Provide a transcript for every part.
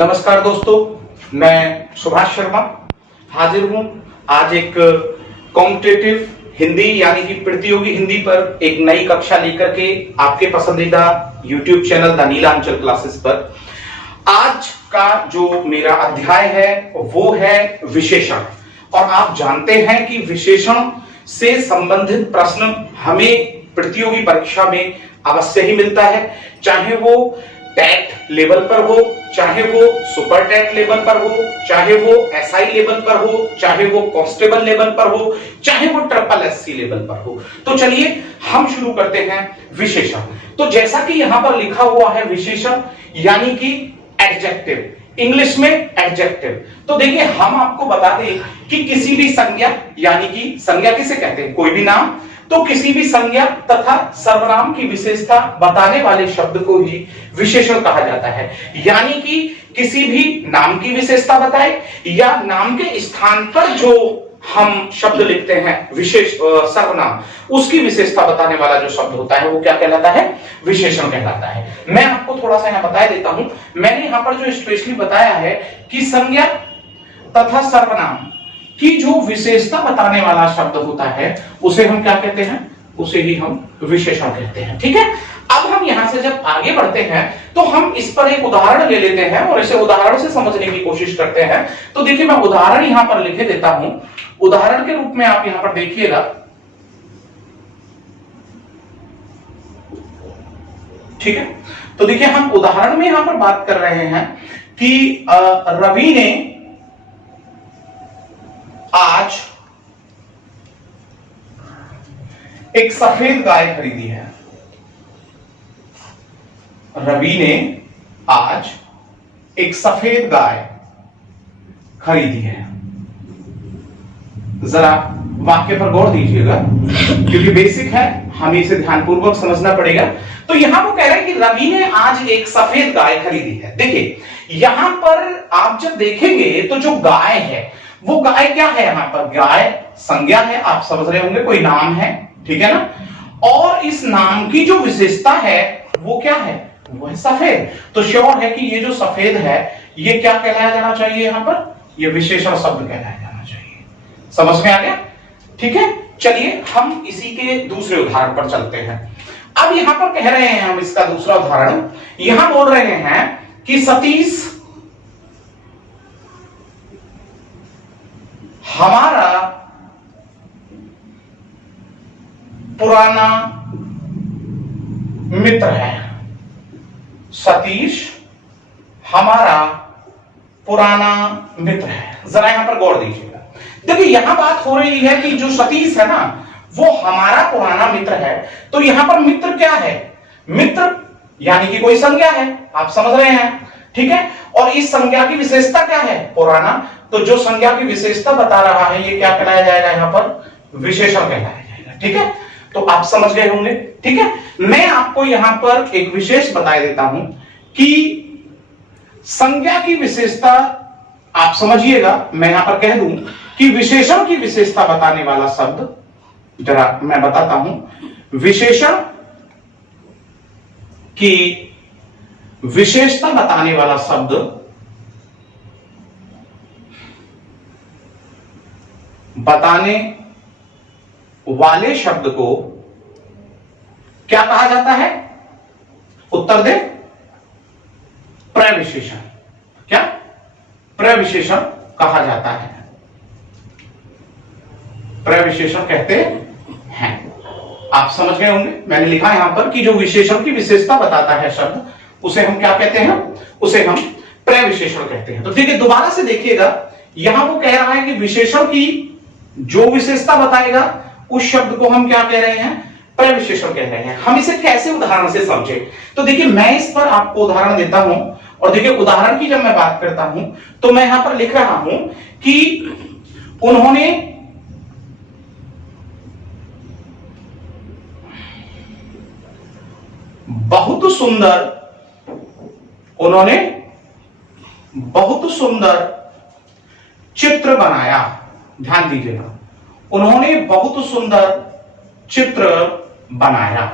नमस्कार दोस्तों, मैं सुभाष शर्मा हाजिर हूं आज एक कॉम्पिटिटिव हिंदी यानी कि प्रतियोगी हिंदी पर एक नई कक्षा लेकर के आपके पसंदीदा YouTube channel the Neelanchal classes पर। आज का जो मेरा अध्याय है वो है विशेषण। और आप जानते हैं कि विशेषण से संबंधित प्रश्न हमें प्रतियोगी परीक्षा में अवश्य ही मिलता है, चाहे वो टेट लेवल पर हो, चाहे वो सुपर टेट लेवल पर हो, चाहे वो एसआई लेवल पर हो, चाहे वो कांस्टेबल लेवल पर हो, चाहे वो ट्रिपल एससी लेवल पर हो। तो चलिए हम शुरू करते हैं विशेषण। तो जैसा कि यहां पर लिखा हुआ है विशेषण यानी कि एडजेक्टिव, इंग्लिश में एडजेक्टिव। तो देखिए हम आपको बता दें कि किसी भी संज्ञा यानी कि संज्ञा किसे कहते हैं, कोई भी नाम, तो किसी भी संज्ञा तथा सर्वनाम की विशेषता बताने वाले शब्द को ही विशेषण कहा जाता है। यानी कि किसी भी नाम की विशेषता बताए या नाम के स्थान पर जो हम शब्द लिखते हैं विशेष सर्वनाम, उसकी विशेषता बताने वाला जो शब्द होता है वो क्या कहलाता है, विशेषण कहलाता है। मैं आपको थोड़ा सा यहां बता देता हूं। मैंने यहां पर जो स्पेशली बताया है कि संज्ञा तथा सर्वनाम की जो विशेषता बताने वाला शब्द होता है उसे हम क्या कहते हैं, उसे ही हम विशेषण कहते हैं। ठीक है, अब हम यहां से जब आगे बढ़ते हैं तो हम इस पर एक उदाहरण ले लेते हैं और इसे उदाहरण से समझने की कोशिश करते हैं। तो देखिए मैं उदाहरण यहां पर लिखे देता हूं। उदाहरण के रूप में आप यहां पर देखिएगा, ठीक है। तो देखिए हम उदाहरण में यहां पर बात कर रहे हैं कि रवि ने आज एक सफेद गाय खरीदी है। रवि ने आज एक सफेद गाय खरीदी है। जरा वाक्य पर गौर दीजिएगा क्योंकि बेसिक है, हमें इसे ध्यानपूर्वक समझना पड़ेगा। तो यहां वो कह रहे हैं कि रवि ने आज एक सफेद गाय खरीदी है। देखिए यहां पर आप जब देखेंगे तो जो गाय है वो गाय क्या है, यहां पर गाय संज्ञा है, आप समझ रहे होंगे, कोई नाम है, ठीक है ना। और इस नाम की जो विशेषता है वो क्या है, वो है सफेद। तो श्योर है कि ये जो सफेद है ये क्या कहलाया जाना चाहिए, यहां पर ये विशेषण शब्द कहलाया जाना चाहिए। समझ में आ गया, ठीक है। चलिए हम इसी के दूसरे उदाहरण पर चलते हैं। अब यहां पर कह रहे हैं हम इसका दूसरा उदाहरण, यहां बोल रहे हैं कि सतीश हमारा पुराना मित्र है। सतीश हमारा पुराना मित्र है। जरा यहां पर गौर दीजिएगा। देखिए यहां बात हो रही है कि जो सतीश है ना वो हमारा पुराना मित्र है। तो यहां पर मित्र क्या है, मित्र यानी कि कोई संज्ञा है, आप समझ रहे हैं, ठीक है। और इस संज्ञा की विशेषता क्या है, पुराना। तो जो संज्ञा की विशेषता बता रहा है ये क्या कहलाया जाएगा, यहां पर विशेषण कहलाया जाएगा, ठीक है। तो आप समझ गए होंगे, ठीक है। मैं आपको यहां पर एक विशेष बता देता हूं कि संज्ञा की विशेषता आप समझिएगा। मैं यहां पर कह दूं कि विशेषण की विशेषता बताने वाला शब्द, जरा मैं बताता हूं, विशेषण की विशेषता बताने वाला शब्द बताने वाले शब्द को क्या कहा जाता है, उत्तर दे, प्रविशेषण। क्या प्रविशेषण कहा जाता है, प्रविशेषण कहते हैं। आप समझ गए होंगे, मैंने लिखा यहां पर कि जो विशेषण की विशेषता बताता है शब्द उसे हम क्या कहते हैं, उसे हम प्रविशेषण कहते हैं। तो ठीक है, दोबारा से देखिएगा, यहां वो कह रहा है कि विशेषण की जो विशेषता बताएगा उस शब्द को हम क्या कह रहे हैं, प्रविशेषण कह रहे हैं। हम इसे कैसे उदाहरण से समझे, तो देखिए मैं इस पर आपको उदाहरण देता हूं। और देखिए उदाहरण की जब मैं बात करता हूं तो मैं यहां पर लिख रहा हूं कि उन्होंने बहुत सुंदर चित्र बनाया। ध्यान दीजिएगा, उन्होंने बहुत सुंदर चित्र बनाया।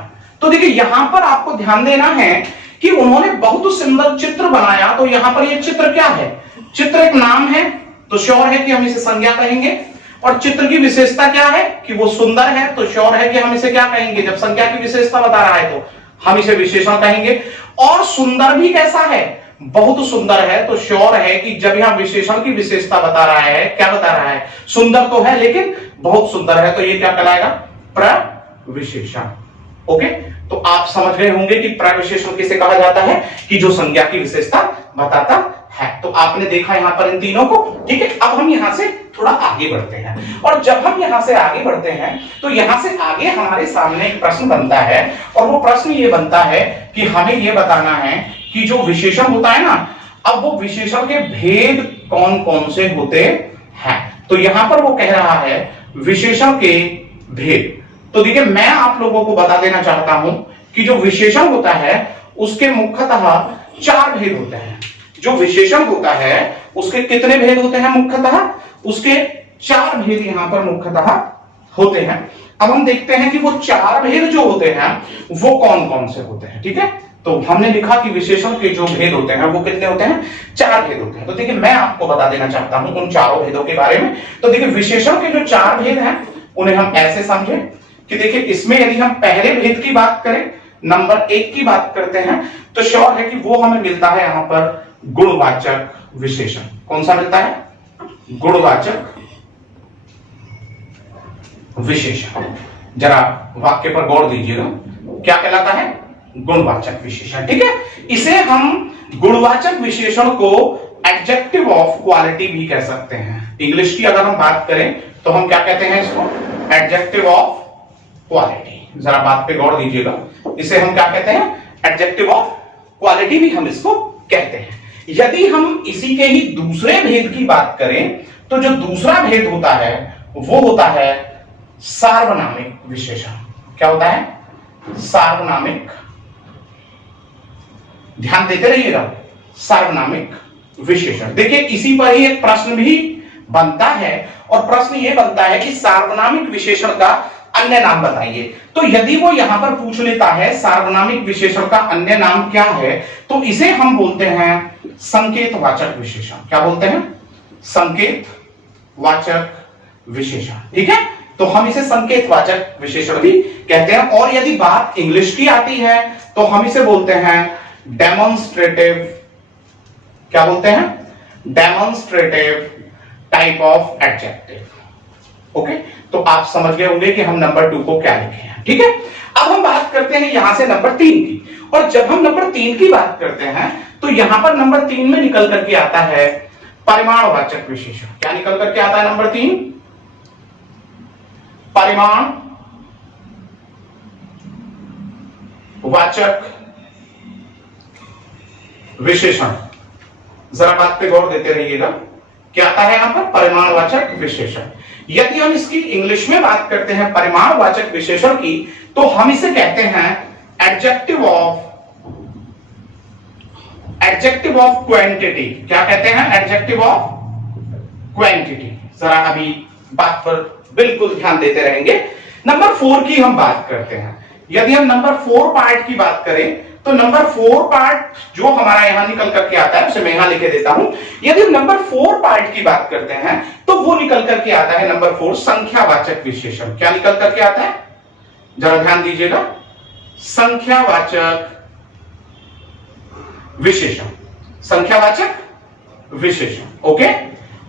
तो देखिए यहां पर आपको ध्यान देना है कि उन्होंने बहुत सुंदर चित्र बनाया। तो यहां पर ये चित्र क्या है? चित्र एक नाम है, तो श्योर है कि हम इसे संज्ञा कहेंगे। और चित्र की विशेषता क्या है कि वो सुंदर है, तो श्योर है कि हम इसे क्या कहेंगे? जब संज्ञा की विशेषता बता रहा है तो हम इसे विशेषण कहेंगे। और सुंदर भी कैसा है? बहुत सुंदर है, तो श्योर है कि जब यहां विशेषण की विशेषता बता रहा है, क्या बता रहा है? सुंदर तो है लेकिन बहुत सुंदर है, तो ये क्या कहलाएगा? प्रविशेषण। ओके, तो आप समझ गए होंगे कि प्रविशेषण किसे कहा जाता है कि जो संज्ञा की विशेषता बताता है। तो आपने देखा यहां पर इन तीनों को। ठीक है, अब हम यहां से थोड़ा आगे बढ़ते हैं। और जब हम यहां से आगे बढ़ते हैं तो यहां से आगे हमारे सामने एक प्रश्न बनता है, और वो प्रश्न ये बनता है कि हमें ये बताना है कि जो विशेषण होता है ना, अब वो विशेषण के भेद कौन कौन से होते हैं। तो यहां पर वो कह रहा है विशेषण के भेद। तो देखिए मैं आप लोगों को बता देना चाहता हूं कि जो विशेषण होता है उसके मुख्यतः 4 भेद होते हैं। जो विशेषण होता है उसके कितने भेद होते हैं? मुख्यतः उसके 4 भेद यहां पर मुख्यतः होते हैं। अब हम देखते हैं कि वो 4 भेद जो होते हैं वो कौन कौन से होते हैं। ठीक है, तो हमने लिखा कि विशेषण के जो भेद होते हैं वो कितने होते हैं? 4 भेद होते हैं। तो देखिए मैं आपको बता देना चाहता हूं उन चारों भेदों के बारे में। तो देखिए विशेषण के जो 4 भेद हैं उन्हें हम ऐसे समझे कि देखिए इसमें यदि हम पहले भेद की बात करें, नंबर 1 की बात करते हैं, तो श्योर है कि वो हमें मिलता है यहां पर गुणवाचक विशेषण। कौन सा मिलता है? गुणवाचक विशेषण। जरा वाक्य पर गौर दीजिएगा, क्या कहलाता है? गुणवाचक विशेषण। ठीक है, इसे हम गुणवाचक विशेषण को एडजेक्टिव ऑफ क्वालिटी भी कह सकते हैं। इंग्लिश की अगर हम बात करें तो हम क्या कहते हैं इसको? Adjective of quality. जरा बात पे गौर दीजिएगा, इसे हम क्या कहते हैं? एडजेक्टिव ऑफ क्वालिटी भी हम इसको कहते हैं। यदि हम इसी के ही दूसरे भेद की बात करें तो जो दूसरा भेद होता है वो होता है सार्वनामिक विशेषण। क्या होता है? सार्वनामिक। ध्यान देते रहिएगा, सार्वनामिक विशेषण। देखिए इसी पर ही एक प्रश्न भी बनता है, और प्रश्न यह बनता है कि सार्वनामिक विशेषण का अन्य नाम बताइए। तो यदि वो यहां पर पूछ लेता है सार्वनामिक विशेषण का अन्य नाम क्या है, तो इसे हम बोलते हैं संकेतवाचक विशेषण। क्या बोलते हैं? संकेतवाचक विशेषण। ठीक है, तो हम इसे संकेतवाचक विशेषण भी कहते हैं। और यदि बात इंग्लिश की आती है तो हम इसे बोलते हैं डेमोन्स्ट्रेटिव। क्या बोलते हैं? Demonstrative type of adjective. Okay, तो आप समझ गए होंगे कि हम नंबर 2 को क्या लिखे हैं। ठीक है, अब हम बात करते हैं यहां से नंबर 3 की। और जब हम नंबर 3 की बात करते हैं तो यहां पर नंबर 3 में निकल करके आता है परिमाणवाचक विशेषण। क्या निकल करके आता है नंबर 3? परिमाण वाचक विशेषण। जरा बात पे गौर देते रहिएगा, क्या आता है यहां पर? परिमाणवाचक विशेषण। यदि हम इसकी इंग्लिश में बात करते हैं परिमाणवाचक विशेषण की, तो हम इसे कहते हैं एडजेक्टिव ऑफ क्वांटिटी। क्या कहते हैं? Adjective of quantity. जरा अभी बात पर बिल्कुल ध्यान देते रहेंगे। नंबर 4 की हम बात करते हैं। यदि हम नंबर 4 पार्ट की बात करें तो नंबर 4 पार्ट जो हमारा यहां निकल करके आता है उसे मैं यहां लिखे देता हूं। यदि हम नंबर 4 पार्ट की बात करते हैं तो वो निकल करके आता है नंबर 4 संख्यावाचक विशेषण। क्या निकल करके आता है? जरा ध्यान दीजिएगा, संख्यावाचक विशेषण। संख्यावाचक विशेषण। ओके,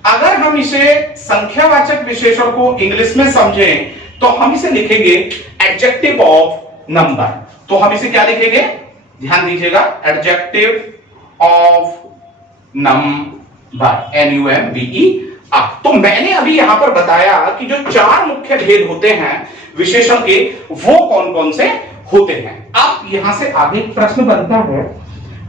अगर हम इसे संख्यावाचक विशेषण को इंग्लिश में समझें तो हम इसे लिखेंगे एडजेक्टिव ऑफ नंबर। तो हम इसे क्या लिखेंगे? ध्यान दीजिएगा, एडजेक्टिव ऑफ नंबर, NUMBER। तो मैंने अभी यहां पर बताया कि जो 4 मुख्य भेद होते हैं विशेषण के, वो कौन कौन से होते हैं। अब यहां से आगे प्रश्न बनता है,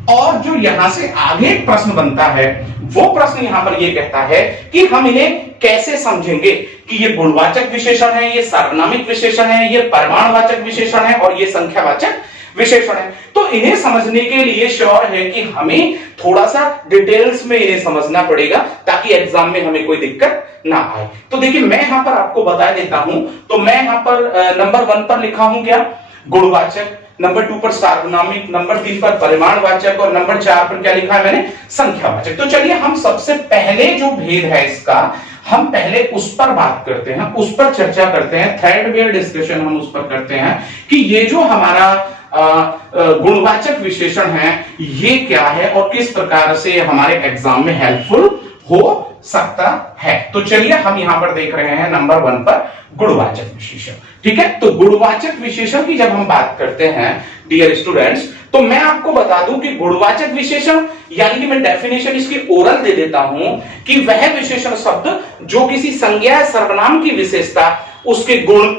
और जो यहां से आगे प्रश्न बनता है वो प्रश्न यहां पर यह कहता है कि हम इन्हें कैसे समझेंगे कि ये गुणवाचक विशेषण है, ये सार्वनामिक विशेषण है, ये परिमाणवाचक विशेषण है और ये संख्यावाचक विशेषण है। तो इन्हें समझने के लिए श्योर है कि हमें थोड़ा सा डिटेल्स में इन्हें समझना पड़ेगा ताकि एग्जाम में हमें कोई दिक्कत ना आए। तो देखिए मैं यहां पर आपको बता देता हूं। तो मैं यहां पर नंबर 1 पर लिखा हूं क्या? गुणवाचक नंबर 2 पर सार्वनामिक, नंबर 3 पर परिमाणवाचक और नंबर 4 पर क्या लिखा है मैंने, संख्यावाचक। तो चलिए हम सबसे पहले जो भेद है इसका, हम पहले उस पर बात करते हैं, उस पर चर्चा करते हैं, थ्रेड वेयर डिस्कशन हम उस पर करते हैं कि ये जो हमारा गुणवाचक विशेषण है ये क्या है और किस प्रकार से हमारे एग्जाम में हेल्पफुल हो सकता है। तो चलिए हम यहां पर देख रहे हैं नंबर 1 पर गुणवाचक विशेषण। ठीक है, तो गुणवाचक विशेषण की जब हम बात करते हैं डियर स्टूडेंट्स, तो मैं आपको बता दूं कि गुणवाचक विशेषण यानी कि मैं डेफिनेशन इसकी ओरल दे देता हूं कि वह विशेषण शब्द जो किसी संज्ञा सर्वनाम की विशेषता, उसके गुण,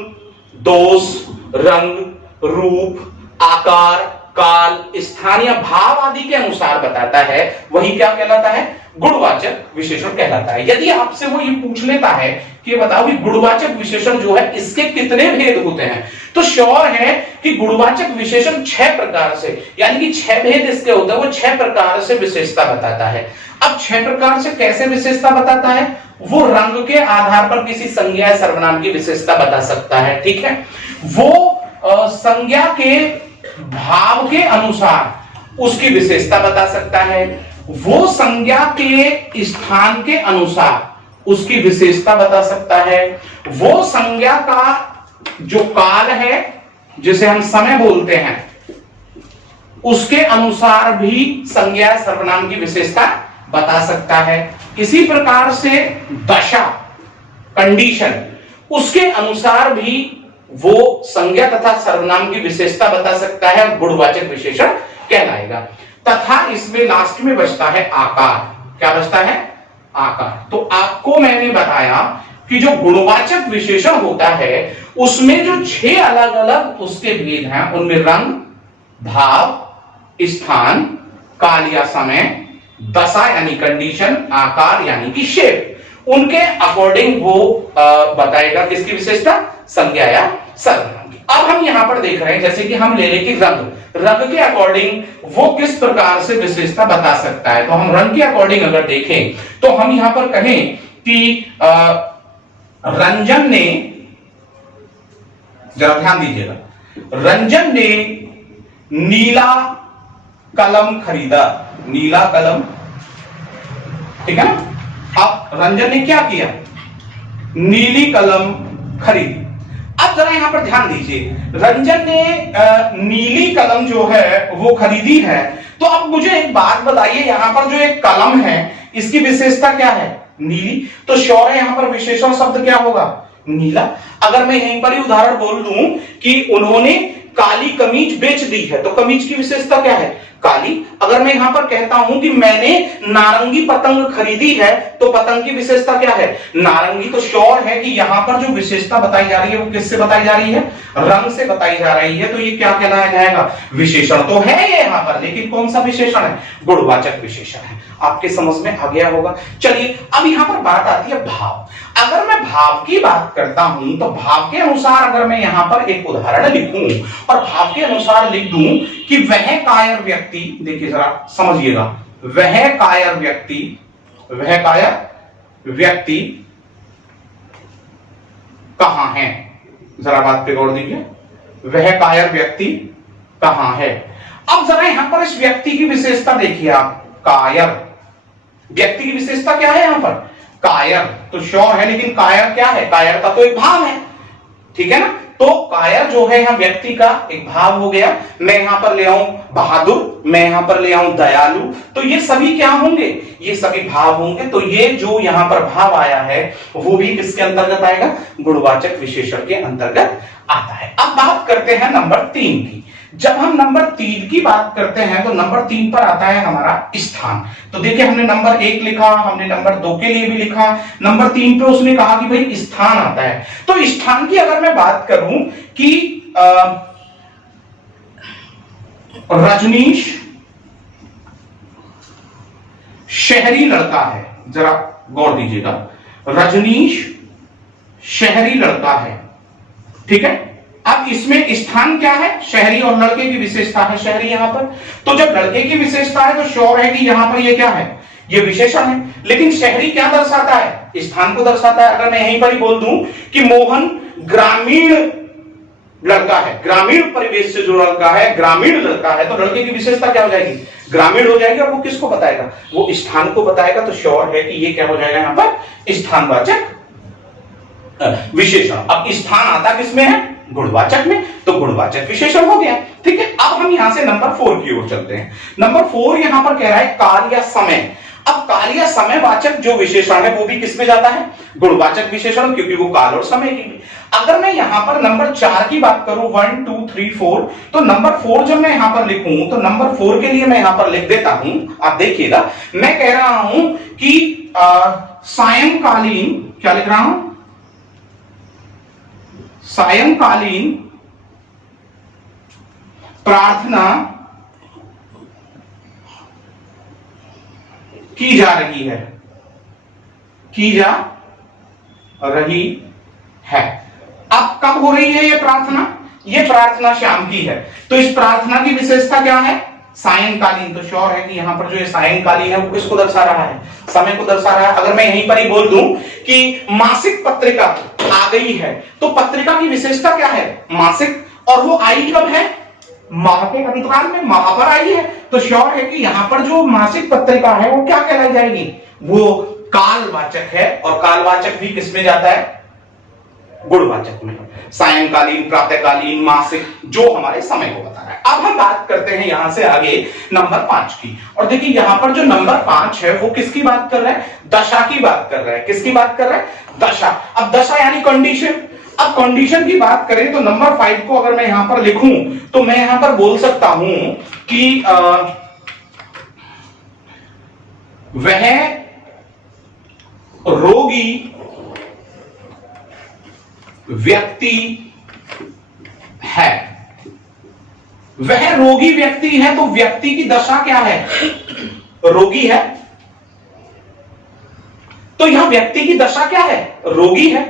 दोष, रंग, रूप, आकार, काल, स्थान या भाव आदि के अनुसार बताता है, वही क्या कहलाता है, गुणवाचक विशेषण कहलाता है। यदि आपसे वो ये पूछ लेता है कि बताओ कि गुणवाचक विशेषण जो है इसके कितने भेद होते हैं, तो श्योर है कि गुणवाचक विशेषण 6 प्रकार से, यानी कि 6 भेद इसके होते हैं, वो 6 प्रकार से विशेषता बताता है। अब 6 प्रकार से कैसे विशेषता बताता है, वो रंग के आधार पर किसी संज्ञा सर्वनाम की विशेषता बता सकता है। ठीक है, वो संज्ञा के भाव के अनुसार उसकी विशेषता बता सकता है, वो संज्ञा के स्थान के अनुसार उसकी विशेषता बता सकता है, वो संज्ञा का जो काल है जिसे हम समय बोलते हैं उसके अनुसार भी संज्ञा सर्वनाम की विशेषता बता सकता है। इसी प्रकार से दशा, कंडीशन, उसके अनुसार भी वो संज्ञा तथा सर्वनाम की विशेषता बता सकता है और गुणवाचक विशेषण कहलाएगा। तथा इसमें लास्ट में बचता है आकार। क्या बचता है, आकार। तो आपको मैंने बताया कि जो गुणवाचक विशेषण होता है उसमें जो 6 अलग अलग उसके भेद हैं, उनमें रंग, भाव, स्थान, काल या समय, दशा यानी कंडीशन, आकार यानी कि शेप, उनके अकॉर्डिंग वो बताएगा किसकी विशेषता, संज्ञा या सर्वनाम की। अब हम यहां पर देख रहे हैं जैसे कि हम ले लें कि रंग, रंग के अकॉर्डिंग वो किस प्रकार से विशेषता बता सकता है। तो हम रंग के अकॉर्डिंग अगर देखें तो हम यहां पर कहें कि रंजन ने, जरा ध्यान दीजिएगा, रंजन ने नीला कलम खरीदा, नीला कलम, ठीक है ना। अब रंजन ने क्या किया, नीली कलम खरीदी। अब जरा यहां पर ध्यान दीजिए, रंजन ने नीली कलम जो है वो खरीदी है। तो अब मुझे एक बात बताइए, यहां पर जो एक कलम है इसकी विशेषता क्या है, नीली। तो श्योर है यहां पर विशेषण शब्द क्या होगा, नीला। अगर मैं यहीं पर ही उदाहरण बोल दूं कि उन्होंने काली कमीज बेच दी है, तो कमीज की विशेषता क्या है, काली। अगर मैं यहां पर कहता हूं कि मैंने नारंगी पतंग खरीदी है, तो पतंग की विशेषता क्या है, नारंगी। तो श्योर है कि यहां पर जो विशेषता बताई जा रही है वो किससे बताई जा रही है, रंग से बताई जा रही है। तो ये क्या कहलाया जाएगा, विशेषण तो है ये यहां पर, लेकिन कौन सा विशेषण है, गुणवाचक विशेषण है। आपके समझ में आ गया होगा। चलिए अब यहां पर बात आती है भाव। अगर मैं भाव की बात करता हूं तो भाव के अनुसार अगर मैं यहां पर एक उदाहरण लिखूं और भाव के अनुसार लिख दूं कि वह कायर व्यक्ति, देखिए जरा समझिएगा, वह कायर व्यक्ति, वह कायर व्यक्ति कहां है, जरा बात पे गौर दीजिए, वह कायर व्यक्ति कहां है। अब जरा यहां पर इस व्यक्ति की विशेषता देखिए आप, कायर, व्यक्ति की विशेषता क्या है यहां पर, कायर। तो श्योर है, लेकिन कायर क्या है, कायर का तो एक भाव है, ठीक है ना। तो कायर जो है यहां व्यक्ति का एक भाव हो गया। मैं यहां पर ले आऊं बहादुर, मैं यहां पर ले आऊं दयालु, तो ये सभी क्या होंगे, ये सभी भाव होंगे। तो ये जो यहां पर भाव आया है वो भी किसके अंतर्गत आएगा, गुणवाचक विशेषण के अंतर्गत आता है। अब बात करते हैं नंबर 3 की। जब हम नंबर 3 की बात करते हैं तो नंबर 3 पर आता है हमारा स्थान। तो देखिए हमने नंबर 1 लिखा, हमने नंबर 2 के लिए भी लिखा, नंबर 3 पे उसने कहा कि भाई स्थान आता है। तो स्थान की अगर मैं बात करूं कि रजनीश शहरी लड़का है, जरा गौर दीजिएगा, रजनीश शहरी लड़का है, ठीक है। अब इसमें स्थान क्या है, शहरी, और लड़के की विशेषता है शहरी यहां पर। तो जब लड़के की विशेषता है तो श्योर है कि यहां पर ये क्या है, ये विशेषण है। लेकिन शहरी क्या दर्शाता है, स्थान को दर्शाता है। अगर मैं यहीं पर ही बोल दूं कि मोहन ग्रामीण लड़का है, ग्रामीण परिवेश से जो लड़का है, ग्रामीण लड़का है, तो लड़के की विशेषता क्या हो जाएगी, ग्रामीण हो जाएगी। और वो किसको बताएगा, वो स्थान को बताएगा। तो श्योर है कि ये क्या हो जाएगा यहां पर स्थानवाचक विशेषण। अब स्थान आता किसमें है, गुणवाचक में, तो गुणवाचक विशेषण हो गया। ठीक है, अब हम यहां से नंबर 4 की ओर चलते हैं। नंबर 4 यहां पर कह रहा है काल या समय। अब काल या समयवाचक जो विशेषण है वो भी किसमें जाता है, गुणवाचक विशेषण, क्योंकि वो काल और समय की। अगर मैं यहां पर नंबर 4 की बात करूं 1 2 3 4, तो नंबर 4 जब मैं यहां पर लिखूं तो नंबर 4 के लिए मैं यहां पर लिख देता हूं, आप देखिएगा, मैं कह रहा हूं कि सायंकालीन, क्या लिख रहा हूं, सायंकालीन प्रार्थना की जा रही है, की जा रही है। अब कब हो रही है ये प्रार्थना, ये प्रार्थना शाम की है, तो इस प्रार्थना की विशेषता क्या है, सायंकालीन। तो श्योर है कि यहां पर जो ये सायंकालीन है वो किसको दर्शा रहा है, समय को दर्शा रहा है। अगर मैं यहीं पर ही बोल दूं कि मासिक पत्रिका आ गई है, तो पत्रिका की विशेषता क्या है, मासिक, और वो आई कब है, माह के अंतराल में, माह पर आई है। तो श्योर है कि यहां पर जो मासिक पत्रिका है वो क्या कहलाई जाएगी, वो कालवाचक है, और कालवाचक भी किसमें जाता है, गुणवाचक में। सायंकालीन, प्रातःकालीन, मासिक, जो हमारे समय को बता रहा है। अब हम बात करते हैं यहां से आगे नंबर 5 की, और देखिए यहां पर जो नंबर 5 है वो किसकी बात कर रहा है, दशा की बात कर रहा है। किसकी बात कर रहा है, दशा। अब दशा यानी कंडीशन। अब कंडीशन की बात करें तो नंबर 5 को अगर मैं यहां पर लिखूं तो मैं यहां पर बोल सकता हूं कि वह रोगी व्यक्ति है। वह रोगी व्यक्ति है, तो व्यक्ति की दशा क्या है, रोगी है। तो यहां व्यक्ति की दशा क्या है, रोगी है।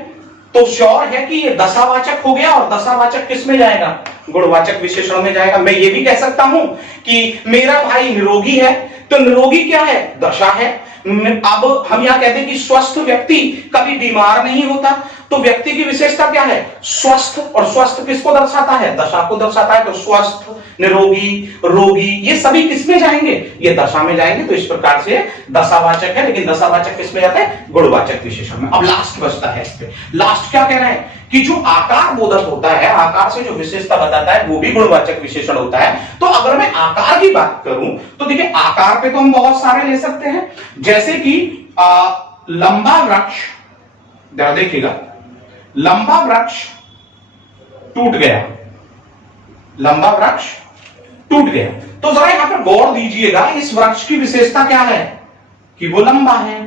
तो श्योर है कि ये दशावाचक हो गया, और दशावाचक किस में जाएगा, गुणवाचक विशेषण में जाएगा। मैं ये भी कह सकता हूं कि मेरा भाई निरोगी है, तो निरोगी क्या है, दशा है। अब हम यहां कहते हैं कि स्वस्थ व्यक्ति कभी बीमार नहीं होता, तो व्यक्ति की विशेषता क्या है, स्वस्थ, और स्वस्थ किसको दर्शाता है, दशा को दर्शाता है। तो स्वस्थ, निरोगी, रोगी, ये सभी किसमें जाएंगे, ये दशा में जाएंगे। तो इस प्रकार से दशावाचक है, लेकिन दशावाचक किसमें जाता है, गुणवाचक विशेषण में। अब लास्ट बचता है इस पे, लास्ट क्या कह रहा है कि जो आकार बोधक होता है, आकार से जो विशेषता बताता है वो भी गुणवाचक विशेषण होता है। तो अगर मैं आकार की बात करूं तो देखिए आकार पे तो हम बहुत सारे ले सकते हैं, जैसे कि लंबा वृक्ष, देखिएगा, लंबा वृक्ष टूट गया, लंबा वृक्ष टूट गया। तो जरा यहां पर गौर दीजिएगा, इस वृक्ष की विशेषता क्या है कि वो लंबा है,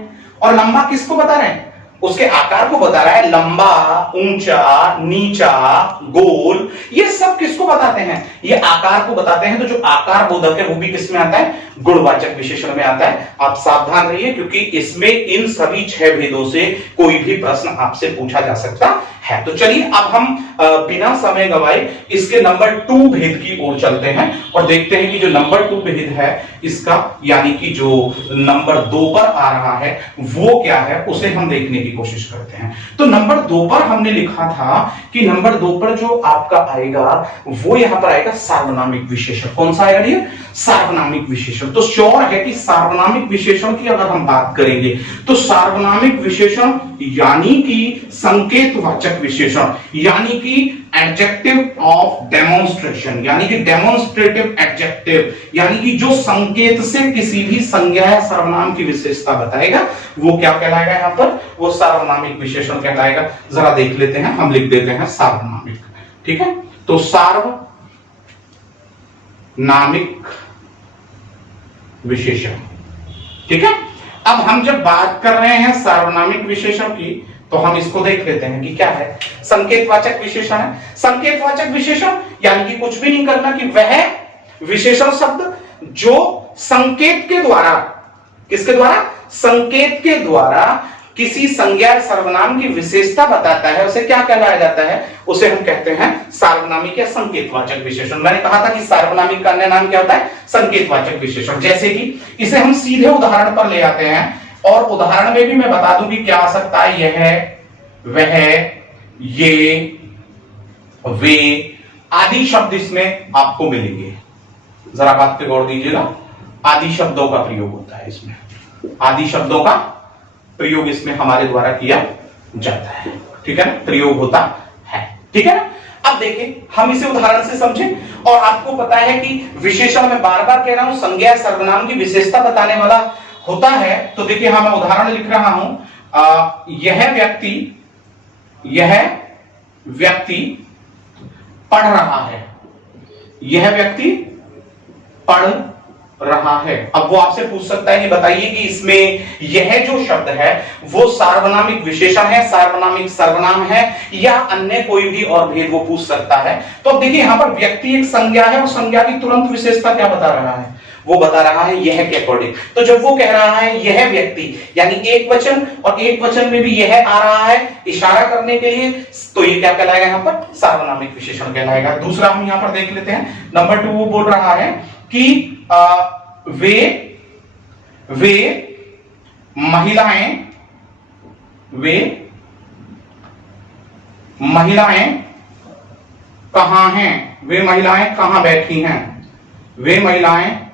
और लंबा किसको बता रहे हैं, उसके आकार को बता रहा है। लंबा, ऊंचा, नीचा, गोल, ये सब किसको बताते हैं, ये आकार को बताते हैं। तो जो आकार बोधक है वो भी किसमें आता है, गुणवाचक विशेषण में आता है। आप सावधान रहिए, क्योंकि इसमें इन सभी 6 भेदों से कोई भी प्रश्न आपसे पूछा जा सकता है। तो चलिए अब हम बिना समय गवाए इसके नंबर 2 भेद की ओर चलते हैं, और देखते हैं कि जो नंबर 2 भेद है इसका, यानी कि जो नंबर 2 पर आ रहा है वो क्या है, उसे हम देखने की कोशिश करते हैं। तो नंबर 2 पर हमने लिखा था कि नंबर 2 पर जो आपका आएगा वो यहां पर आएगा सार्वनामिक विशेषण। कौन सा आएगा ये, सार्वनामिक विशेषण। तो श्योर है कि सार्वनामिक विशेषण की अगर हम बात करेंगे तो सार्वनामिक विशेषण यानी कि संकेतवाचक विशेषण, यानी कि एडजेक्टिव ऑफ डेमोन्स्ट्रेशन, यानी कि डेमोन्स्ट्रेटिव एडजेक्टिव, यानी कि जो संकेत से किसी भी संज्ञा या सर्वनाम की विशेषता बताएगा वो क्या कहलाएगा, यहां पर वो सार्वनामिक विशेषण कहलाएगा। जरा देख लेते हैं, हम लिख देते हैं सार्वनामिक, ठीक है। तो सार्वनामिक विशेषण, ठीक है। अब हम जब बात कर रहे हैं सार्वनामिक विशेषण की तो हम इसको देख लेते हैं कि क्या है, संकेतवाचक विशेषण है। संकेतवाचक विशेषण यानी कि कुछ भी नहीं करना, कि वह विशेषण शब्द जो संकेत के द्वारा, किसके द्वारा, संकेत के द्वारा किसी संज्ञा सर्वनाम की विशेषता बताता है, उसे क्या कहलाया जाता है, उसे हम कहते हैं सार्वनामिक या संकेतवाचक विशेषण। मैंने कहा था कि सार्वनामिक का अन्य नाम क्या होता है, संकेतवाचक विशेषण। जैसे कि इसे हम सीधे उदाहरण पर ले आते हैं, और उदाहरण में भी मैं बता दूं कि क्या आ सकता है, यह, वह, ये, वे, आदि शब्द इसमें आपको मिलेंगे, जरा बात पे गौर दीजिएगा। आदि शब्दों का प्रयोग होता है इसमें, आदि शब्दों का प्रयोग इसमें हमारे द्वारा किया जाता है, ठीक है ना, प्रयोग होता है, ठीक है ना। अब देखें हम इसे उदाहरण से समझें। और आपको पता है कि विशेषण में बार बार कह रहा हूं संज्ञा सर्वनाम की विशेषता बताने वाला होता है। तो देखिए हाँ, मैं उदाहरण लिख रहा हूं, यह व्यक्ति पढ़ रहा है, यह व्यक्ति पढ़ रहा है। अब वो आपसे पूछ सकता है कि बताइए कि इसमें यह जो शब्द है वो सार्वनामिक विशेषण है, सार्वनामिक सर्वनाम है, या अन्य कोई भी और भेद वो पूछ सकता है। तो अब देखिए यहां पर व्यक्ति एक संज्ञा है और संज्ञा की तुरंत विशेषता क्या बता रहा है, वो बता रहा है यह के अकॉर्डिंग। तो जब वो कह रहा है यह व्यक्ति, यानी एक वचन, और एक वचन में भी यह आ रहा है इशारा करने के लिए, तो ये क्या कहलाएगा, यहां पर सार्वनामिक विशेषण कहलाएगा। दूसरा हम यहां पर देख लेते हैं, नंबर 2 वो बोल रहा है कि वे महिलाएं कहां हैं, वे महिलाएं कहां बैठी हैं, वे महिलाएं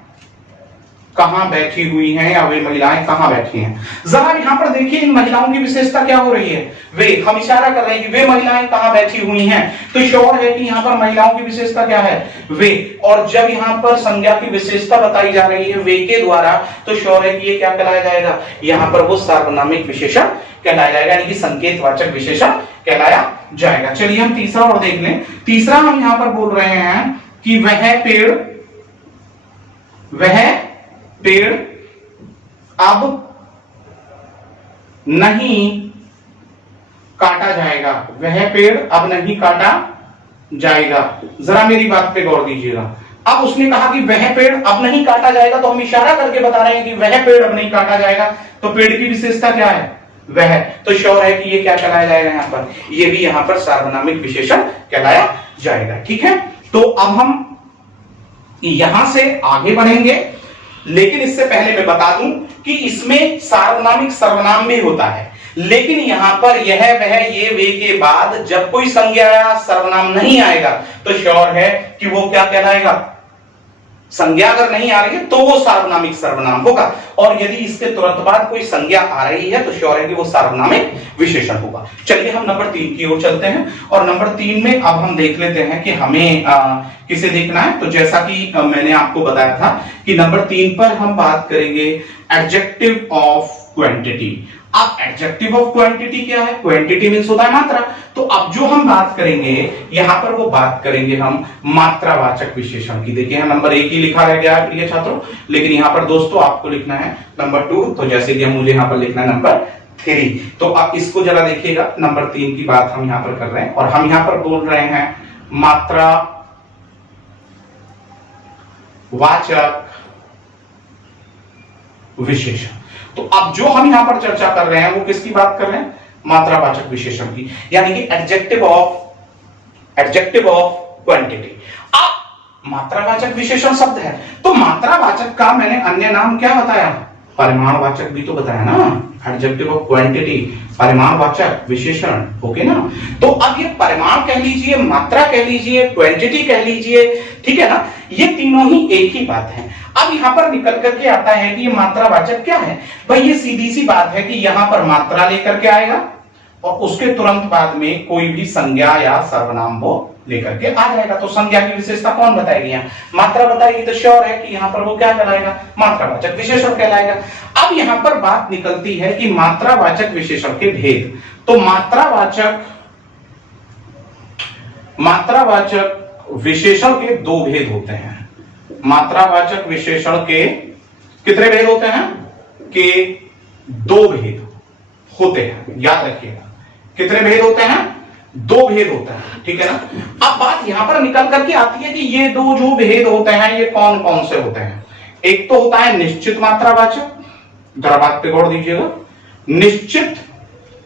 कहां बैठी हुई हैं, या वे महिलाएं कहां बैठी हैं। जरा यहां पर देखिए इन महिलाओं की विशेषता क्या हो रही है, वे, हम इशारा कर रहे हैं कि वे महिलाएं कहां बैठी हुई हैं। तो श्योर है कि यहां पर महिलाओं की विशेषता क्या है, वे। और जब यहां पर संज्ञा की विशेषता बताई जा रही है वे के द्वारा, तो श्योर है कि ये क्या कहलाया जाएगा, यहां पर वो सार्वनामिक विशेषण कहलाया जाएगा, यानी कि संकेतवाचक विशेषण कहलाया जाएगा। चलिए हम तीसरा और देख लें। तीसरा हम यहां पर बोल रहे हैं कि वह पेड़ अब नहीं काटा जाएगा, वह पेड़ अब नहीं काटा जाएगा। जरा मेरी बात पे गौर दीजिएगा। अब उसने कहा कि वह पेड़ अब नहीं काटा जाएगा, तो हम इशारा करके बता रहे हैं कि वह पेड़ अब नहीं काटा जाएगा। तो पेड़ की विशेषता क्या है, वह। तो श्योर है कि ये क्या कहलाया जाएगा, यहां पर ये भी यहां पर सार्वनामिक विशेषण कहलाया जाएगा, ठीक है। तो अब हम यहां से आगे बढ़ेंगे, लेकिन इससे पहले मैं बता दूं कि इसमें सार्वनामिक सर्वनाम भी होता है, लेकिन यहां पर यह वह ये वे के बाद जब कोई संज्ञा या सर्वनाम नहीं आएगा तो श्योर है कि वो क्या कहलाएगा, संज्ञा अगर नहीं आ रही है तो वो सार्वनामिक सर्वनाम होगा, और यदि इसके तुरंत बाद कोई संज्ञा आ रही है तो श्योर है कि वो सार्वनामिक विशेषण होगा। चलिए हम नंबर 3 की ओर चलते हैं, और नंबर 3 में अब हम देख लेते हैं कि हमें किसे देखना है। तो जैसा कि मैंने आपको बताया था कि नंबर 3 पर हम बात करेंगे एडजेक्टिव ऑफ क्वांटिटी। अब एडजेक्टिव ऑफ क्वांटिटी क्या है, क्वांटिटी मींस होता है मात्रा। तो अब जो हम बात करेंगे यहां पर वो बात करेंगे हम मात्रावाचक विशेषण की। देखिए नंबर 1 ही लिखा रह गया है प्रिय छात्रों, लेकिन यहां पर दोस्तों आपको लिखना है नंबर 2, तो जैसे कि मुझे यहां पर लिखना है नंबर 3। तो अब इसको जरा देखिएगा, नंबर 3 की बात हम यहां पर कर रहे हैं, और हम यहां पर बोल रहे हैं मात्रावाचक विशेषण। तो अब जो हम यहां पर चर्चा कर रहे हैं वो किसकी बात कर रहे हैं, मात्रावाचक विशेषण की, यानी कि एडजेक्टिव ऑफ क्वांटिटी। अब मात्रावाचक विशेषण शब्द है, तो मात्रावाचक का मैंने अन्य नाम क्या बताया, परिमाणवाचक भी तो बताया ना। एडजेक्टिव ऑफ क्वांटिटी परिमाणवाचक विशेषण, ओके ना। तो अब ये परिमाण कह लीजिए, मात्रा कह लीजिए, क्वांटिटी कह लीजिए, ठीक है ना, ये तीनों ही एक ही बात है। अब यहां पर निकल करके आता है कि ये मात्रावाचक क्या है, भाई ये सीधी सी बात है कि यहां पर मात्रा लेकर के आएगा और उसके तुरंत बाद में कोई भी संज्ञा या सर्वनाम वो लेकर के आ जाएगा। तो संज्ञा की विशेषता कौन बताएगी, यहाँ मात्रा बताएगी, तो श्योर है कि यहां पर वो क्या कहलाएगा, मात्रावाचक विशेषण कहलाएगा। अब यहां पर बात निकलती है कि मात्रावाचक विशेषण के भेद। तो मात्रावाचक विशेषण के 2 भेद होते हैं। मात्रावाचक विशेषण के कितने भेद होते हैं, के 2 भेद होते हैं, याद रखिएगा। कितने भेद होते हैं, 2 भेद होते हैं, ठीक है ना। अब बात यहां पर निकल करके आती है कि ये 2 जो भेद होते हैं ये कौन कौन से होते हैं। एक तो होता है निश्चित मात्रावाचक, जरा बात पे गौर दीजिएगा, निश्चित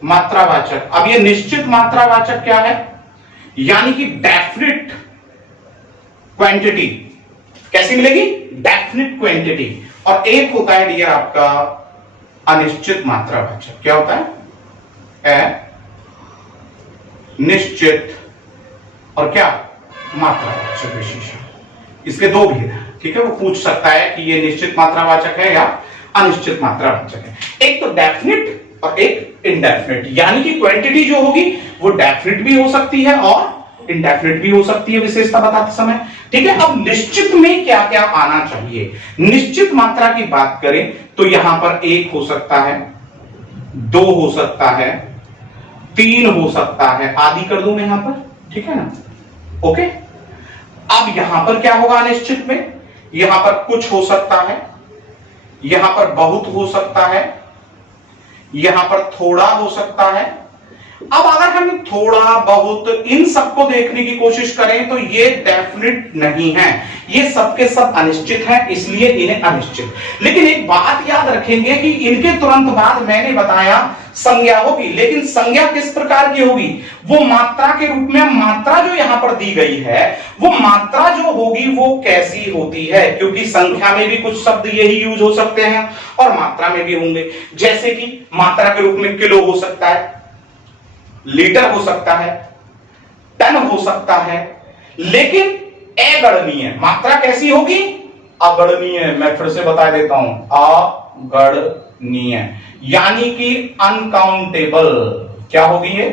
मात्रावाचक। अब ये निश्चित मात्रावाचक क्या है, यानी कि डेफिनिट क्वांटिटी कैसी मिलेगी, डेफिनिट क्वांटिटी। और एक होता है डियर आपका अनिश्चित मात्रावाचक। क्या होता है, निश्चित और क्या मात्रावाचक विशेषण। इसके दो भेद हैं, ठीक है, वो पूछ सकता है कि ये निश्चित मात्रावाचक है या अनिश्चित मात्रावाचक है। एक तो डेफिनिट और एक इनडेफिनिट, यानी कि क्वांटिटी जो होगी वो डेफिनिट भी हो सकती है और इनडेफिनिट भी हो सकती है विशेषता बताते समय, ठीक है। अब निश्चित में क्या क्या आना चाहिए? निश्चित मात्रा की बात करें तो यहां पर 1 हो सकता है, 2 हो सकता है, 3 हो सकता है, आदि कर दूं मैं यहां पर, ठीक है ना, ओके। अब यहां पर क्या होगा अनिश्चित में? यहां पर कुछ हो सकता है, यहां पर बहुत हो सकता है, यहां पर थोड़ा हो सकता है। अब अगर हम थोड़ा बहुत इन सबको देखने की कोशिश करें तो ये डेफिनिट नहीं है, ये सबके सब अनिश्चित हैं, इसलिए इन्हें अनिश्चित। लेकिन एक बात याद रखेंगे कि इनके तुरंत बाद मैंने बताया संज्ञा होगी, लेकिन संज्ञा किस प्रकार की होगी? वो मात्रा के रूप में। मात्रा जो यहां पर दी गई है वो मात्रा जो होगी वो कैसी होती है? क्योंकि संख्या में भी कुछ शब्द यही यूज हो सकते हैं और मात्रा में भी होंगे, जैसे कि मात्रा के रूप में किलो हो सकता है, लीटर हो सकता है, टन हो सकता है, लेकिन अगणनीय मात्रा कैसी होगी? अगणनीय। मैं फिर से बता देता हूं, अगणनीय यानी कि अनकाउंटेबल। क्या होगी ये?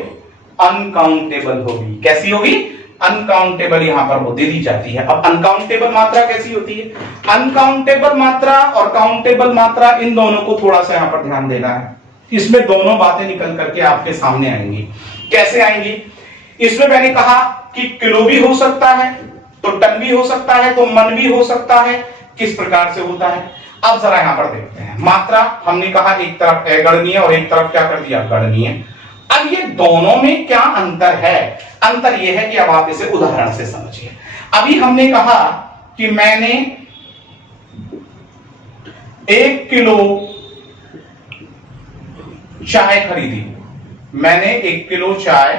अनकाउंटेबल होगी। कैसी होगी? अनकाउंटेबल यहां पर वो दे दी जाती है। अब अनकाउंटेबल मात्रा कैसी होती है? अनकाउंटेबल मात्रा और काउंटेबल मात्रा, इन दोनों को थोड़ा सा यहां पर ध्यान देना है। इसमें दोनों बातें निकल करके आपके सामने आएंगी। कैसे आएंगी? इसमें मैंने कहा कि किलो भी हो सकता है, तो टन भी हो सकता है, तो मन भी हो सकता है। किस प्रकार से होता है अब जरा यहां पर देखते हैं। मात्रा हमने कहा एक तरफ अगणनीय और एक तरफ क्या कर दिया? गणनीय। अब ये दोनों में क्या अंतर है? अंतर यह है कि अब आप इसे उदाहरण से समझिए। अभी हमने कहा कि मैंने 1 किलो चाय खरीदी, मैंने 1 किलो चाय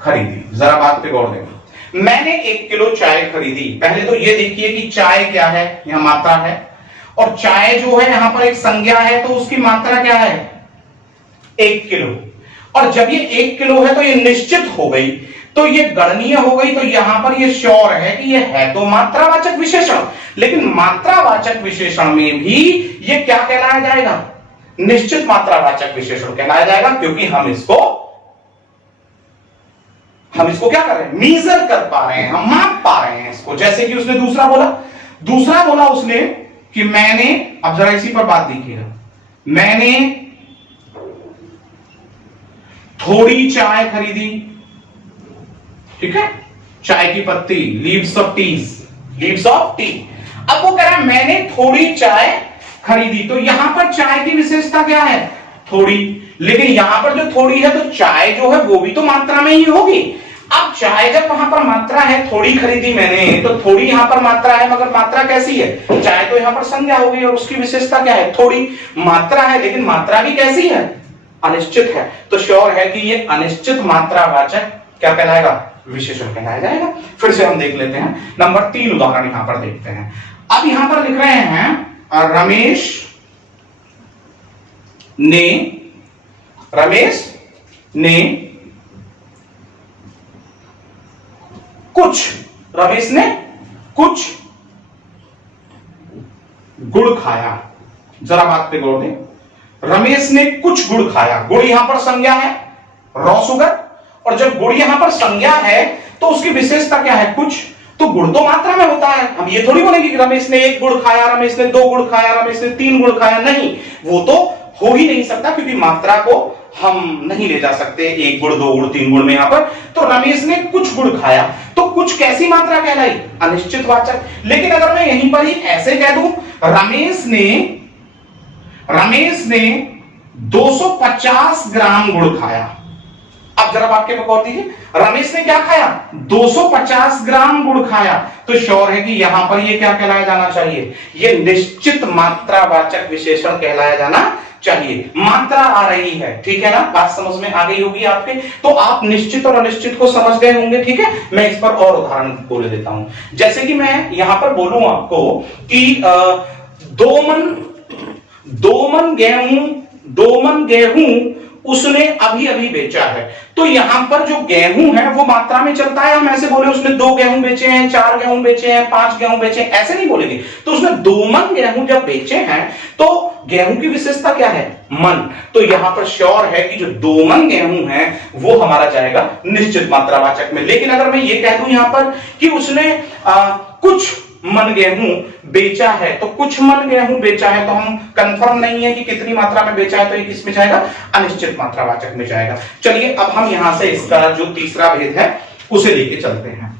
खरीदी। जरा बात पे गौर देना। मैंने 1 किलो चाय खरीदी। पहले तो ये देखिए कि चाय क्या है, यहां मात्रा है, और चाय जो है यहां पर एक संज्ञा है, तो उसकी मात्रा क्या है? 1 किलो। और जब ये 1 किलो है तो ये निश्चित हो गई, तो ये गणनीय हो गई, तो यहां पर ये श्योर है कि ये है तो मात्रावाचक विशेषण। लेकिन मात्रावाचक विशेषण में भी ये क्या कहलाया जाएगा? निश्चित मात्रावाचक विशेषण कहलाया जाएगा, क्योंकि हम इसको क्या कर रहे हैं? मेजर कर पा रहे हैं, हम माप पा रहे हैं इसको। जैसे कि उसने दूसरा बोला उसने कि मैंने, अब जरा इसी पर बात देखिएगा, मैंने थोड़ी चाय खरीदी, ठीक है, चाय की पत्ती, लीव्स ऑफ टी। अब वो कह रहा है मैंने थोड़ी चाय खरीदी, तो यहां पर चाय की विशेषता क्या है? थोड़ी। लेकिन यहां पर जो थोड़ी है, तो चाय जो है वो भी तो मात्रा में ही होगी। अब चाय जब वहां पर मात्रा है, थोड़ी खरीदी मैंने, तो थोड़ी यहां पर मात्रा है, मगर मात्रा कैसी है? चाय तो यहां पर संज्ञा होगी और उसकी विशेषता क्या है? थोड़ी। मात्रा है, लेकिन मात्रा भी कैसी है? अनिश्चित है। तो श्योर है कि ये अनिश्चित मात्रावाचक क्या कहलाएगा? विशेषण कहलाया जाएगा। फिर से हम देख लेते हैं। नंबर 3 उदाहरण यहां पर देखते हैं। अब यहां पर लिख रहे हैं रमेश ने कुछ गुड़ खाया। जरा बात पे गौर दें। रमेश ने कुछ गुड़ खाया। गुड़ यहां पर संज्ञा है, रॉ शुगर, और जब गुड़ यहां पर संज्ञा है तो उसकी विशेषता क्या है? कुछ। तो गुड़ तो मात्रा में होता है। हम ये थोड़ी बोलेंगे कि रमेश ने 1 गुड़ खाया, रमेश ने 2 गुड़ खाया, रमेश ने 3 गुड़ खाया। नहीं, वो तो हो ही नहीं सकता, क्योंकि मात्रा को हम नहीं ले जा सकते 1 गुड़, 2 गुड़, 3 गुड़ में यहां पर। तो रमेश ने कुछ गुड़ खाया, तो कुछ कैसी मात्रा कहलाई? अनिश्चित वाचक। लेकिन अगर मैं यहीं पर ही ऐसे कह दूं, रमेश ने 250 ग्राम गुड़ खाया। अब जरा वाक्य को गौर दीजिए। रमेश ने क्या खाया? 250 ग्राम गुड़ खाया। तो श्योर है कि यहां पर ये क्या कहलाया जाना चाहिए? ये निश्चित मात्रावाचक विशेषण कहलाया जाना चाहिए। मात्रा आ रही है, ठीक है ना? बात समझ में आ गई होगी आपके। तो आप निश्चित और अनिश्चित को समझ गए होंगे, ठीक है। मैं इस पर और उदाहरण बोल देता हूं। जैसे कि मैं यहां पर बोलूं आपको कि 2 मन गेहूं उसने अभी अभी बेचा है। तो यहां पर जो गेहूं है वो मात्रा में चलता है। हम ऐसे बोले उसने 2 गेहूं बेचे हैं, 4 गेहूं बेचे हैं, 5 गेहूं बेचे हैं, ऐसे नहीं बोलेंगे। तो उसने 2 मन गेहूं जब बेचे हैं तो गेहूं की विशेषता क्या है? मन। तो यहां पर श्योर है कि जो 2 मन गेहूं है वो हमारा जाएगा निश्चित मात्रावाचक में। लेकिन अगर मैं ये कह दूं यहां पर कि उसने कुछ मन गेहूं बेचा है, तो कुछ मन गेहूं बेचा है तो हम कंफर्म नहीं है कि कितनी मात्रा में बेचा है, तो ये किस में जाएगा? अनिश्चित मात्रावाचक में जाएगा। चलिए अब हम यहां से इसका जो तीसरा भेद है उसे लेके चलते हैं।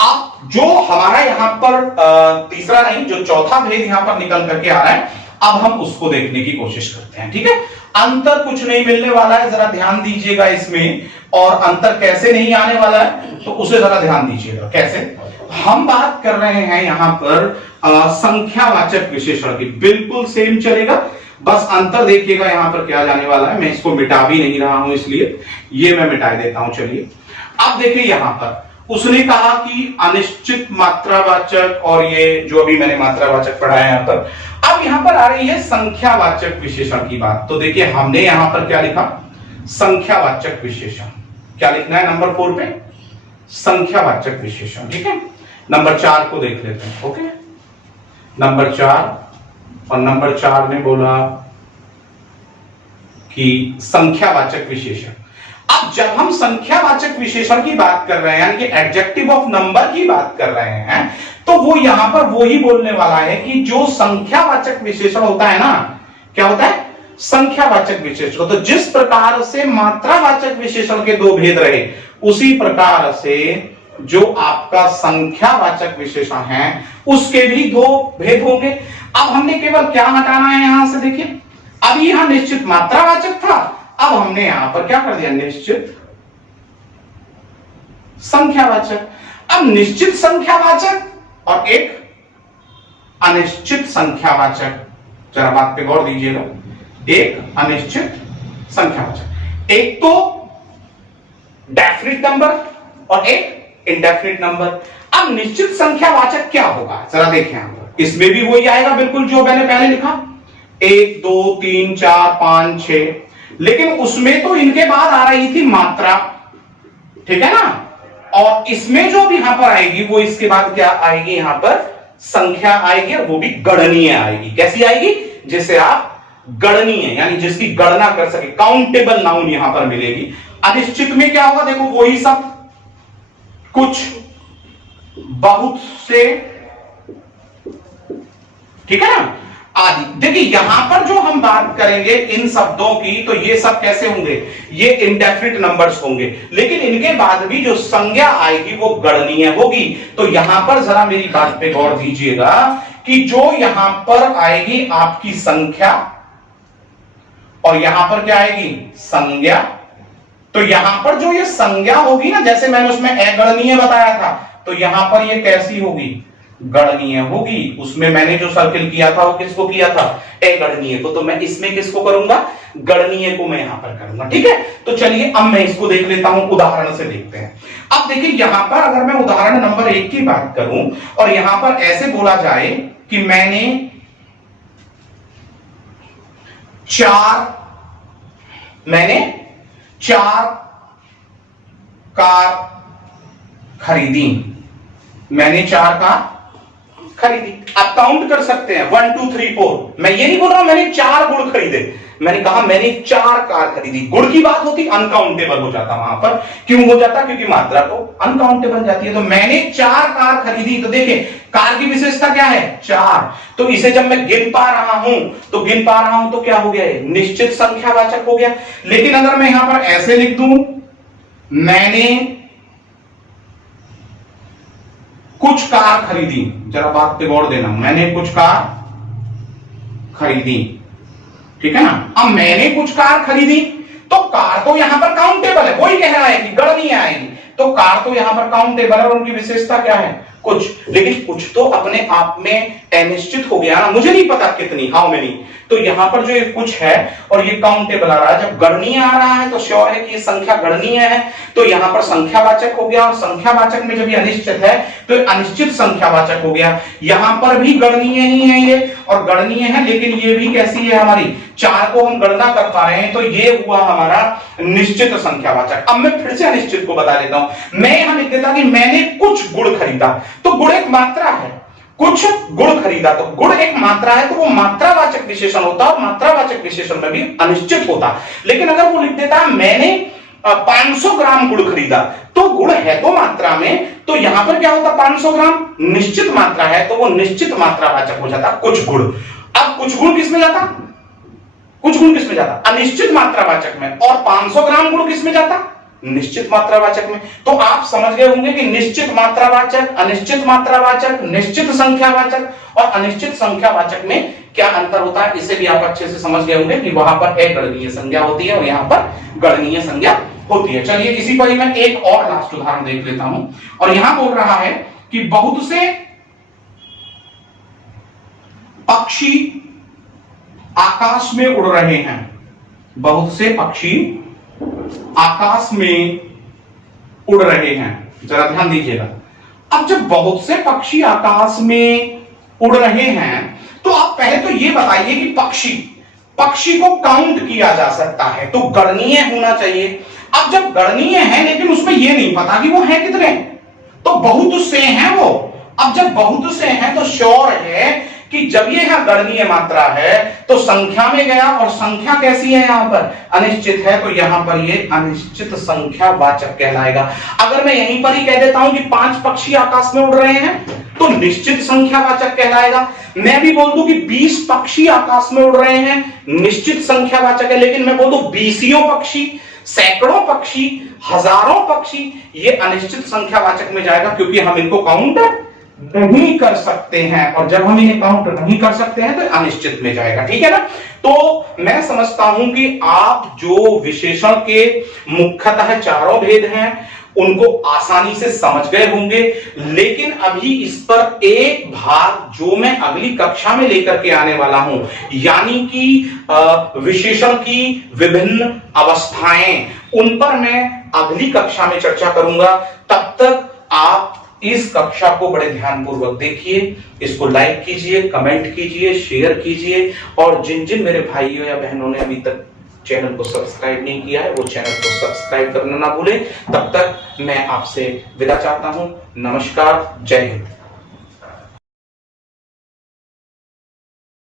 अब जो हमारा यहां पर तीसरा नहीं, जो चौथा भेद यहां पर निकल करके आ रहा है, अब हम उसको देखने की कोशिश करते हैं। ठीक है, अंतर कुछ नहीं मिलने वाला है, जरा ध्यान दीजिएगा इसमें। और अंतर कैसे नहीं आने वाला है तो उसे जरा ध्यान दीजिएगा। कैसे? हम बात कर रहे हैं यहां पर संख्यावाचक विशेषण की। बिल्कुल सेम चलेगा, बस अंतर देखिएगा यहां पर क्या जाने वाला है। मैं इसको मिटा भी नहीं रहा हूं, इसलिए ये मैं मिटा देता हूं। चलिए अब देखिए, यहां पर उसने कहा कि अनिश्चित मात्रावाचक, और ये जो अभी मैंने मात्रावाचक पढ़ा है यहां पर। अब यहां पर आ रही है संख्यावाचक विशेषण की बात। तो देखिए हमने यहां पर क्या लिखा? संख्यावाचक विशेषण। क्या लिखना है नंबर 4 पे? संख्यावाचक विशेषण। ठीक है, नंबर 4 को देख लेते हैं। ओके, नंबर 4, और नंबर 4 ने बोला कि संख्यावाचक विशेषण। अब जब हम संख्यावाचक विशेषण की बात कर रहे हैं, यानी कि एडजेक्टिव ऑफ नंबर की बात कर रहे हैं, तो वो यहां पर वो ही बोलने वाला है कि जो संख्यावाचक विशेषण होता है ना, क्या होता है? संख्यावाचक विशेषण। तो जिस प्रकार से मात्रावाचक विशेषण के 2 भेद रहे, उसी प्रकार से जो आपका संख्यावाचक विशेषण है उसके भी 2 भेद होंगे। अब हमने केवल क्या हटाना है यहां से? देखिए, अभी यहां निश्चित मात्रावाचक था, अब हमने यहां पर क्या कर दिया? निश्चित संख्यावाचक। अब निश्चित संख्यावाचक और एक अनिश्चित संख्यावाचक, जरा बात पे गौर दीजिएगा। एक अनिश्चित संख्यावाचक, एक तो डेफिनिट नंबर और एक इंडेफिनिट नंबर। अब निश्चित संख्यावाचक क्या होगा जरा देखें यहां पर। इसमें भी वही आएगा बिल्कुल जो मैंने पहले लिखा, 1 2 3 4 5 6, लेकिन उसमें तो इनके बाद आ रही थी मात्रा। ठीक है ना? और इसमें जो भी यहां पर आएगी वो इसके बाद क्या आएगी? यहां पर संख्या आएगी, और वो भी गणनीय आएगी। कैसी आएगी? जिसे आप गणनीय, यानी जिसकी गणना कर सके, काउंटेबल नाउन यहां पर मिलेगी। अनिश्चित में क्या होगा? देखो वही सब, कुछ, बहुत से, ठीक है ना, आदि। देखिए यहां पर जो हम बात करेंगे इन शब्दों की, तो ये सब कैसे होंगे? ये इंडेफिनिट नंबर्स होंगे, लेकिन इनके बाद भी जो संज्ञा आएगी वो गणनीय होगी। तो यहां पर जरा मेरी बात पे गौर दीजिएगा कि जो यहां पर आएगी आपकी संख्या, और यहां पर क्या आएगी? संज्ञा। तो यहां पर जो ये संज्ञा होगी ना, जैसे मैंने उसमें अगणनीय बताया था, तो यहां पर ये कैसी होगी? गणनीय होगी। उसमें मैंने जो सर्किल किया था वो किसको किया था? अगणनीय को। तो मैं इसमें किसको करूंगा? गणनीय को मैं यहां पर करूंगा। ठीक है, तो चलिए अब मैं इसको देख लेता हूं, उदाहरण से देखते हैं। अब देखिए यहां पर अगर मैं उदाहरण नंबर 1 की बात करूं, और यहां पर ऐसे बोला जाए कि मैंने 4 कार खरीदी। मैंने 4 कार खरीदी। आप काउंट कर सकते हैं 1 2 3 4। मैं ये नहीं बोल रहा हूं मैंने 4 गुड़ खरीदे, मैंने कहा मैंने 4 कार खरीदी। गुड़ की बात होती अनकाउंटेबल हो जाता वहां पर। क्यों हो जाता? क्योंकि मात्रा तो अनकाउंटेबल जाती है। तो मैंने 4 कार खरीदी। तो देखिए कार की विशेषता क्या है? 4। तो इसे जब मैं गिन पा रहा हूं तो क्या हो गया? निश्चित संख्यावाचक हो गया। लेकिन अगर मैं यहां पर ऐसे लिख दूं, मैंने कुछ कार खरीदी, जरा बात पे गौर देना, मैंने कुछ कार खरीदी। ठीक है ना? अब मैंने कुछ कार खरीदी, तो कार तो यहां पर काउंटेबल है, वही कह रहा है कि गणनीय आएगी। तो कार तो यहां पर काउंटेबल है, और उनकी विशेषता क्या है? कुछ, लेकिन कुछ तो अपने आप में अनिश्चित हो गया ना, मुझे नहीं पता कितनी, हाउ मेनी। तो यहां पर जो ये कुछ है और ये काउंटेबल आ रहा है, जब गणनीय आ रहा है तो श्योर है कि ये संख्या गणनीय है, तो यहां पर संख्यावाचक हो गया, और संख्यावाचक में जब ये अनिश्चित है तो अनिश्चित संख्यावाचक हो गया। यहां पर भी गणनीय ही है ये, और गणनीय है, लेकिन ये भी कैसी है हमारी, 4 को हम गणना कर पा रहे हैं, तो ये हुआ हमारा निश्चित संख्यावाचक। अब मैं फिर से अनिश्चित को बता देता हूं। मैं यहां लिख देता कि मैंने कुछ गुड़ खरीदा, तो गुड़ एक मात्रा है, कुछ गुड़ खरीदा, तो गुड़ एक मात्रा है, तो वो मात्रावाचक विशेषण होता, और मात्रावाचक विशेषण में भी अनिश्चित होता। लेकिन अगर वो लिख देता मैंने 500 ग्राम गुड़ खरीदा, तो गुड़ है तो मात्रा में, तो यहां पर क्या होता, 500 ग्राम निश्चित मात्रा है, तो वो निश्चित मात्रावाचक हो जाता कुछ गुड़। अब कुछ गुड़ किसमें जाता, कुछ गुण किसमें जाता, अनिश्चित मात्रावाचक में, और 500 ग्राम गुण किसमें जाता, निश्चित मात्रावाचक में। तो आप समझ गए होंगे कि निश्चित मात्रावाचक, अनिश्चित मात्रावाचक, निश्चित संख्यावाचक और अनिश्चित संख्यावाचक में क्या अंतर होता है, इसे भी आप अच्छे से समझ गए होंगे कि वहां पर अगणनीय संज्ञा होती है और यहां पर गणनीय संज्ञा होती है। चलिए इसी पर ही मैं एक और लास्ट उदाहरण देख लेता हूं, और यहां बोल रहा है कि बहुत से पक्षी आकाश में उड़ रहे हैं, बहुत से पक्षी आकाश में उड़ रहे हैं, जरा ध्यान दीजिएगा। अब जब बहुत से पक्षी आकाश में उड़ रहे हैं, तो आप पहले तो ये बताइए कि पक्षी को काउंट किया जा सकता है, तो गणनीय होना चाहिए। अब जब गणनीय है लेकिन उसमें ये नहीं पता कि वो है कितने, तो बहुत से हैं वो। अब जब बहुत से हैं तो श्योर है कि जब ये यहां गणनीय मात्रा है तो संख्या में गया, और संख्या कैसी है यहां पर, अनिश्चित है, तो यहां पर ये अनिश्चित संख्यावाचक कहलाएगा। अगर मैं यहीं पर ही कह देता हूं कि 5 पक्षी आकाश में उड़ रहे हैं, तो निश्चित संख्यावाचक कहलाएगा। मैं भी बोल दूं कि 20 पक्षी आकाश में उड़ रहे हैं, निश्चित संख्यावाचक है। लेकिन मैं बोल दूं 20 पक्षी, सैकड़ों पक्षी, हजारों पक्षी, ये अनिश्चित संख्यावाचक में जाएगा, क्योंकि हम इनको काउंट नहीं कर सकते हैं, और जब हम इन्हें काउंट नहीं कर सकते हैं तो अनिश्चित में जाएगा। ठीक है ना। तो मैं समझता हूं कि आप जो विशेषण के मुख्यतः चारों भेद हैं उनको आसानी से समझ गए होंगे, लेकिन अभी इस पर एक भाग जो मैं अगली कक्षा में लेकर के आने वाला हूं, यानी कि विशेषण की विभिन्न अवस्थाएं, उन पर मैं अगली कक्षा में चर्चा करूंगा। तब तक आप इस कक्षा को बड़े ध्यानपूर्वक देखिए, इसको लाइक कीजिए, कमेंट कीजिए, शेयर कीजिए, और जिन जिन मेरे भाइयों या बहनों ने अभी तक चैनल को सब्सक्राइब नहीं किया है वो चैनल को सब्सक्राइब करना ना भूलें। तब तक मैं आपसे विदा चाहता हूं। नमस्कार, जय हिंद।